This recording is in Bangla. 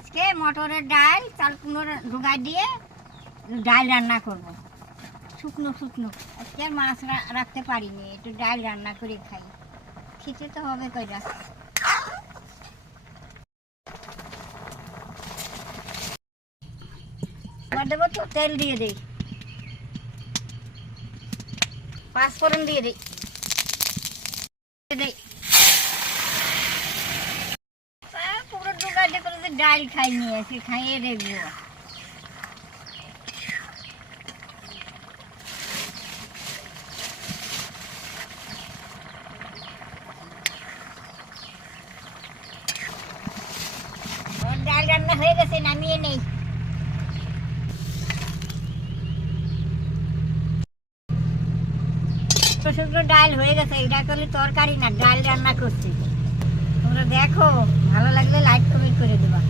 আজকে মটরের ডাল চাল কুমড়ো ঢুকাই দিয়ে ডাল রান্না করব। শুকনো শুকনো আজকে আর মাছ রাখতে পারিনি, একটু ডাল রান্না করে খাই, খেতে তো হবে কইরা। দেবো তো, তেল দিয়ে দিই, পাঁচফোড়ন দিয়ে দিই, পুরো ঢুকাইতে করে ডাল খাই নিয়ে এসে খাইয়ে দেখবো। ডাল রান্না হয়ে গেছে, নামিয়ে নেই। শুকনো ডাল হয়ে গেছে, এটা করলে তরকারি না, ডাল রান্না করছি। তোমরা দেখো, ভালো লাগলে লাইক কমেন্ট করে দেবা।